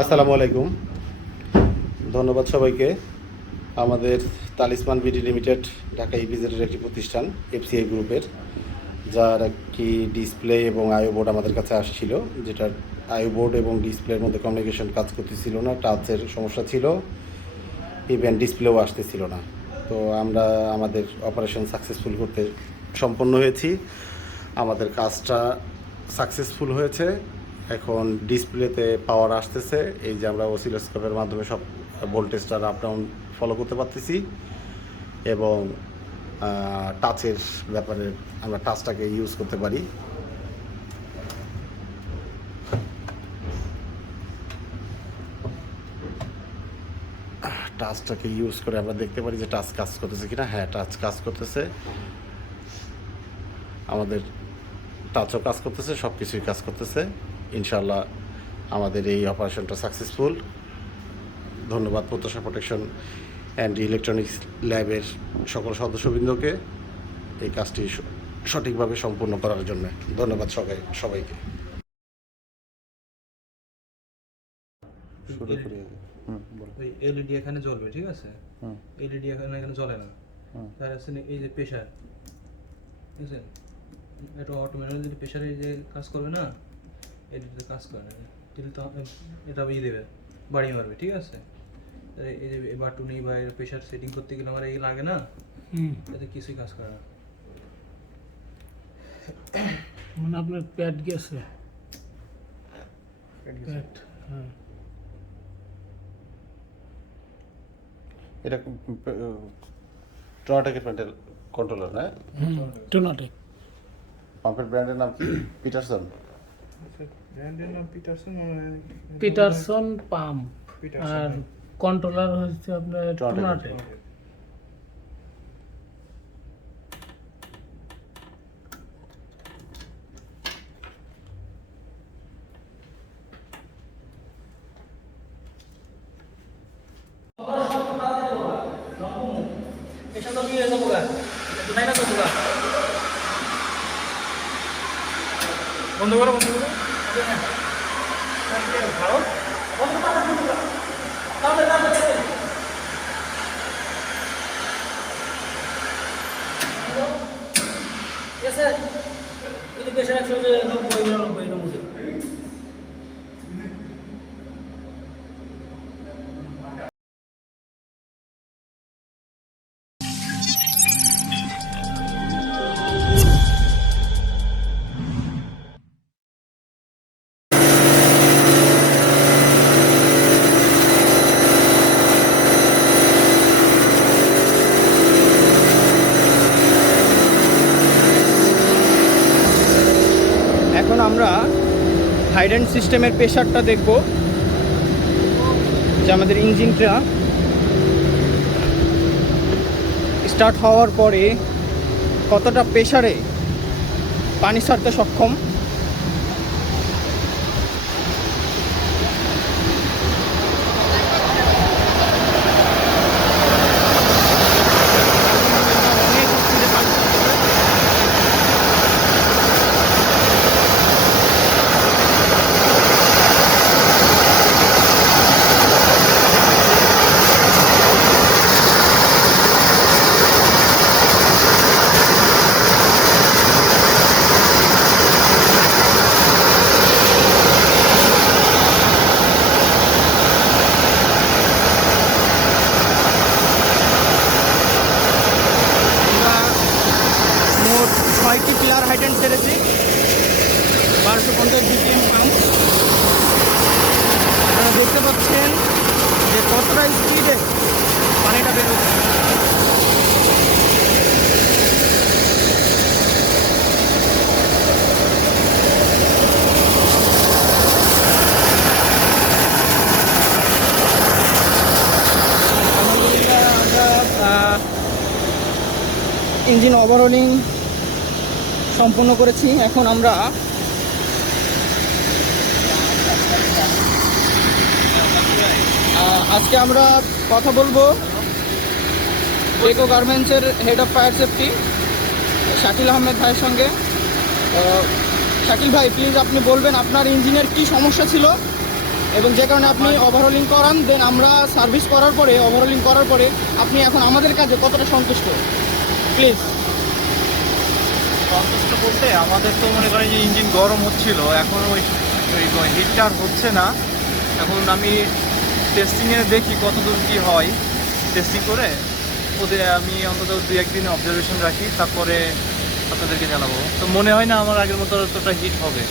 আসসালামু আলাইকুম। ধন্যবাদ সবাইকে। আমাদের তালিসমান বিডি লিমিটেড ঢাকা ইপিজেডের একটি প্রতিষ্ঠান এফসিআই গ্রুপের, যার একটি ডিসপ্লে এবং আইও বোর্ড আমাদের কাছে আসছিল, যেটার আইও বোর্ড এবং ডিসপ্লের মধ্যে কমিউনিকেশন কাজ করতেছিল না, টাচের সমস্যা ছিল, ইভেন ডিসপ্লেও আসতেছিল না। তো আমরা আমাদের অপারেশন সাকসেসফুল করতে সম্পন্ন হয়েছি। আমাদের কাজটা সাকসেসফুল হয়েছে। এখন ডিসপ্লেতে পাওয়ার আসতেছে, এই যে আমরা অসিলোস্কোপের মাধ্যমে সব ভোল্টেজটার আপ ডাউন ফলো করতে পারতেছি, এবং টাচের ব্যাপারে আমরা টাচটাকে ইউজ করতে পারি। টাচটাকে ইউজ করে আমরা দেখতে পারি যে টাচ কাজ করতেছে কিনা। হ্যাঁ, টাচ কাজ করতেছে, আমাদের টাচও কাজ করতেছে, সব কিছুই কাজ করতেছে। ইনশাআল্লাহ আমাদের এই অপারেশনটা সাকসেসফুল। ধন্যবাদ প্রত্যাশা প্রোটেকশন অ্যান্ড ইলেকট্রনিক্স ল্যাবের সকল সদস্যবৃন্দকে এই কাজটি সঠিকভাবে সম্পূর্ণ করার জন্য। ধন্যবাদ সবাইকে। এলইডি এখানে জ্বলবে, ঠিক আছে? এলইডি এখানে জ্বলে না। তার আছে এই যে প্রেসার, বুঝছেন? এটা অটোমেটিক যদি প্রেসারে যে কাজ করবে না, এলইডিতে কাজ করে না, তো এটা দেবে, বাড়ি মারবে, ঠিক আছে? এই যে বাটুনি বা প্রেসার সেটিং করতে গেলে আমার এই লাগে না, এতে কিছুই কাজ করে না। মানে আপনার প্যাড গেছে, প্যাড, হ্যাঁ। এটা টর্নাটেকের প্যান্টের কন্ট্রোলার, না? টোনাটেক। পাম্পের ব্র্যান্ডের নাম কি? পিটারসন। ব্র্যান্ডের নাম পিটারসন পাম্প, আর কন্ট্রোলার হচ্ছে আপনার টোনাটেক। বন্ধ করো, বন্ধ করো। এখন আমরা হাইডেন্ট সিস্টেমের প্রেশারটা দেখব, যে আমাদের ইঞ্জিনটা স্টার্ট হওয়ার পরে কতটা প্রেশারে পানি ছাড়তে সক্ষম। হাইডেন্ট ছেড়েছি, 1250 বিপিএম পাম্প। আপনারা দেখতে পাচ্ছেন যে কতটা স্পিডে পানিটা বেরোচ্ছে। আলহামদুলিল্লাহ আমরা ইঞ্জিন ওভারহোলিং সম্পূর্ণ করেছি। এখন আমরা আজকে আমরা কথা বলবো টেকো গার্মেন্টসের head of fire safety Shakil Ahmed ভাইয়ের সঙ্গে। শাকিল ভাই, প্লিজ আপনি বলবেন আপনার ইঞ্জিনের কি সমস্যা ছিল এবং যে কারণে আপনি ওভারহোলিং করান, দেন আমরা সার্ভিস করার পরে, ওভারহোলিং করার পরে আপনি এখন আমাদের কাজে কতটা সন্তুষ্ট প্লিজ? সন্তুষ্ট বলতে আমাদের তো মনে করেন যে ইঞ্জিন গরম হচ্ছিল, এখন ওই হিটটা আর হচ্ছে না। এখন আমি টেস্টিংয়ে দেখি কতদূর কী হয়, টেস্টিং করে ওদের আমি অন্তত 2-1 দিন অবজারভেশন রাখি, তারপরে আপনাদেরকে জানাবো। তো মনে হয় না আমার আগের মতো অতটা হিট হবে।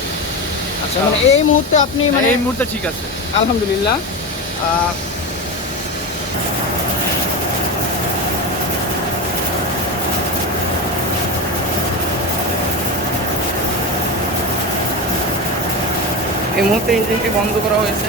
আচ্ছা, মানে এই মুহূর্তে আপনি মানে এই মুহূর্তে ঠিক আছে, আলহামদুলিল্লাহ। এই মুহূর্তে ইঞ্জিনটি বন্ধ করা হয়েছে।